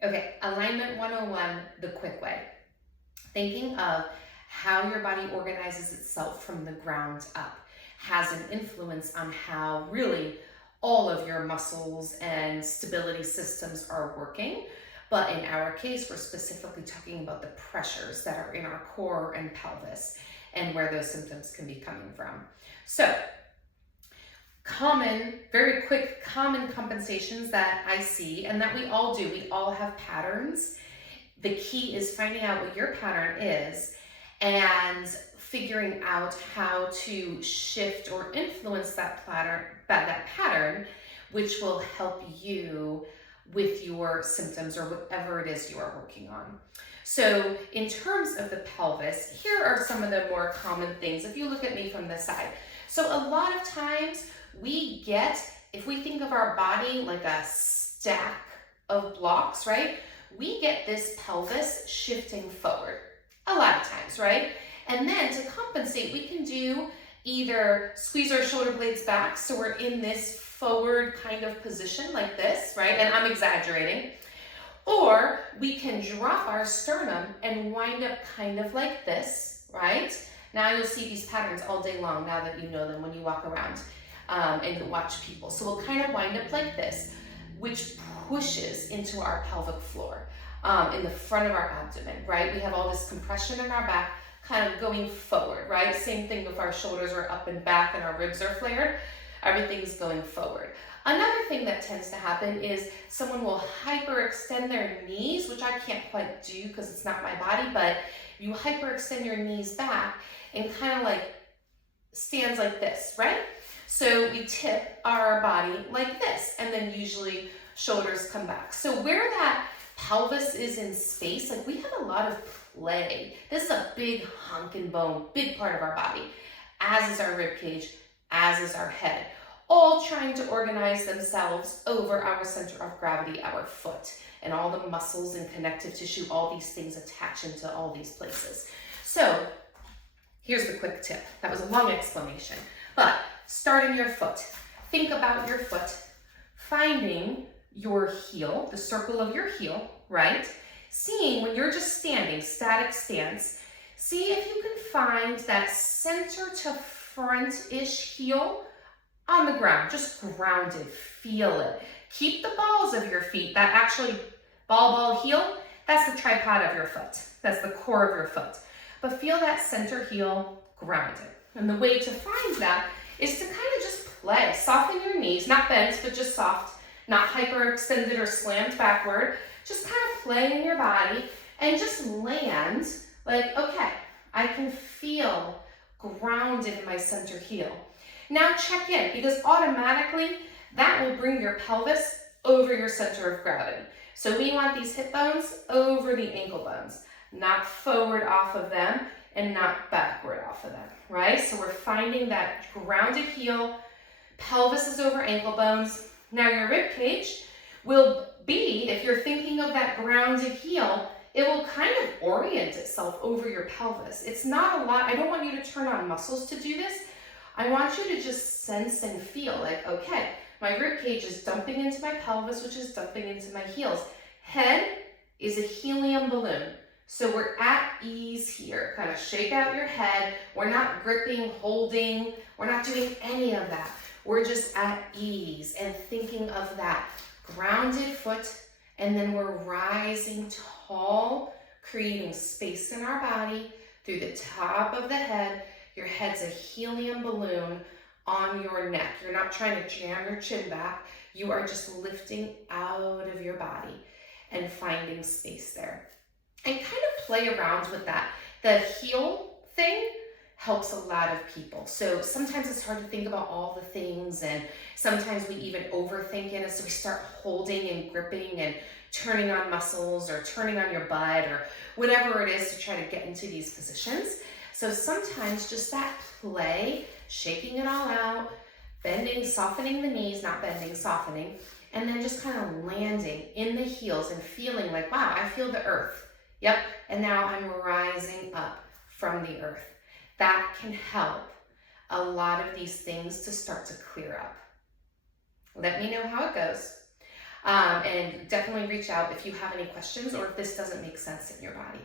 Okay, alignment 101, the quick way. Thinking of how your body organizes itself from the ground up has an influence on how really all of your muscles and stability systems are working. But in our case, we're specifically talking about the pressures that are in our core and pelvis and where those symptoms can be coming from. So, very quick, common compensations that I see and that we all do. We all have patterns. The key is finding out what your pattern is and figuring out how to shift or influence that pattern, which will help you with your symptoms or whatever it is you are working on. So in terms of the pelvis, here are some of the more common things if you look at me from this side. So a lot of times if we think of our body like a stack of blocks, right? We get this pelvis shifting forward a lot of times, right? And then to compensate, we can do either squeeze our shoulder blades back so we're in this forward kind of position like this, right? And I'm exaggerating. Or we can drop our sternum and wind up kind of like this, right? Now you'll see these patterns all day long now that you know them when you walk around and watch people. So we'll kind of wind up like this, which pushes into our pelvic floor in the front of our abdomen, right? We have all this compression in our back kind of going forward, right? Same thing if our shoulders are up and back and our ribs are flared, everything's going forward. Another thing that tends to happen is someone will hyperextend their knees, which I can't quite do because it's not my body, but you hyperextend your knees back and kind of like stands like this, right? So we tip our body like this, and then usually shoulders come back. So where that pelvis is in space, like we have a lot of play. This is a big honkin' bone, big part of our body, as is our rib cage, as is our head, all trying to organize themselves over our center of gravity, our foot, and all the muscles and connective tissue, all these things attach into all these places. So here's the quick tip. That was a long explanation, but starting your foot. Think about your foot, finding your heel, the circle of your heel, right? Seeing when you're just standing, static stance, see if you can find that center to front-ish heel on the ground, just grounded, feel it. Keep the balls of your feet, that actually ball heel, that's the tripod of your foot. That's the core of your foot. But feel that center heel grounded. And the way to find that is to kind of just play. Soften your knees, not bent, but just soft, not hyperextended or slammed backward. Just kind of play in your body and just land like, okay, I can feel grounded in my center heel. Now check in, because automatically that will bring your pelvis over your center of gravity. So we want these hip bones over the ankle bones, not forward off of them and not backward off of them, right? So we're finding that grounded heel, pelvis is over ankle bones. Now your rib cage will be, if you're thinking of that grounded heel, it will kind of orient itself over your pelvis. It's not a lot. I don't want you to turn on muscles to do this. I want you to just sense and feel like, okay, my rib cage is dumping into my pelvis, which is dumping into my heels. Head is a helium balloon. So we're at ease here. Kind of shake out your head. We're not gripping, holding. We're not doing any of that. We're just at ease and thinking of that grounded foot, and then we're rising tall, creating space in our body through the top of the head. Your head's a helium balloon on your neck. You're not trying to jam your chin back. You are just lifting out of your body and finding space there. And kind of play around with that. The heel thing helps a lot of people. So sometimes it's hard to think about all the things, and sometimes we even overthink it, and so we start holding and gripping and turning on muscles or turning on your butt or whatever it is to try to get into these positions. So sometimes just that play, shaking it all out, bending, softening the knees, not bending, softening, and then just kind of landing in the heels and feeling like, wow, I feel the earth. Yep, and now I'm rising up from the earth. That can help a lot of these things to start to clear up. Let me know how it goes. And definitely reach out if you have any questions or if this doesn't make sense in your body.